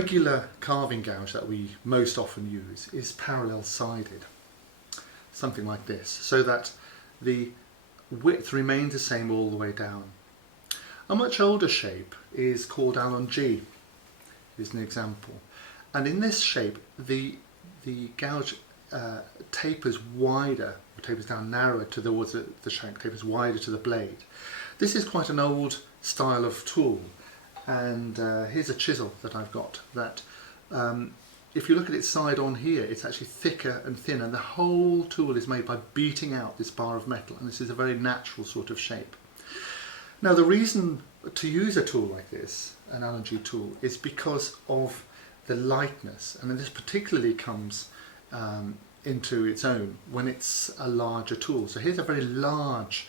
regular carving gouge that we most often use is parallel sided, something like this, so that the width remains the same all the way down. A much older shape is called Allongee, is an example, and in this shape the gouge tapers wider, or tapers down narrower towards the shank, tapers wider to the blade. This is quite an old style of tool, and here's a chisel that I've got that if you look at its side on here, it's actually thicker and thinner, and the whole tool is made by beating out this bar of metal, and this is a very natural sort of shape. Now the reason to use a tool like this, an Allongee tool, is because of the lightness, and this particularly comes into its own when it's a larger tool. So here's a very large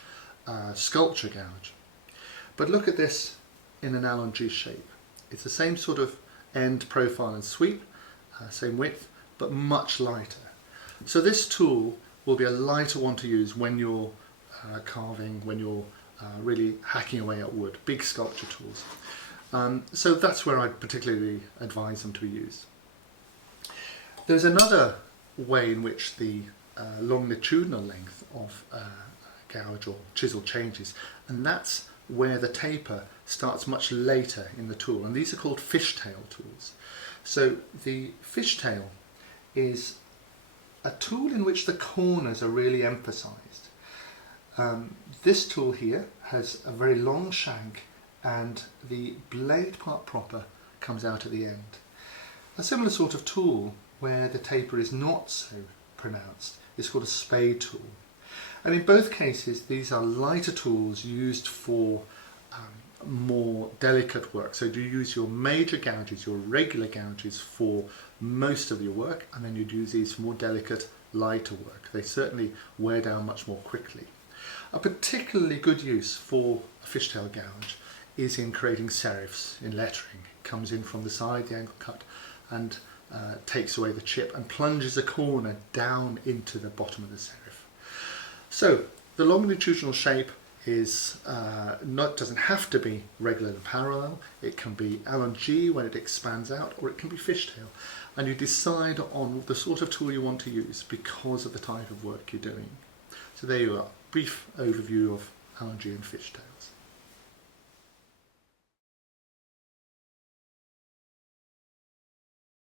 sculpture gouge, but look at this in an Allongee shape. It's the same sort of end profile and sweep, same width, but much lighter. So this tool will be a lighter one to use when you're carving, when you're really hacking away at wood, big sculpture tools. So that's where I'd particularly advise them to be used. There's another way in which the longitudinal length of gouge or chisel changes, and that's where the taper starts much later in the tool, and these are called fishtail tools. So the fishtail is a tool in which the corners are really emphasized. This tool here has a very long shank, and the blade part proper comes out at the end. A similar sort of tool where the taper is not so pronounced is called a spade tool. And in both cases these are lighter tools used for more delicate work. So you use your major gouges, your regular gouges, for most of your work, and then you'd use these for more delicate, lighter work. They certainly wear down much more quickly. A particularly good use for a fishtail gouge is in creating serifs, in lettering. It comes in from the side, the angle cut, and takes away the chip and plunges a corner down into the bottom of the serif. So the longitudinal shape is doesn't have to be regular and parallel. It can be Allongee when it expands out, or it can be fishtail, and you decide on the sort of tool you want to use because of the type of work you're doing. So there you are, brief overview of Allongee and fishtails.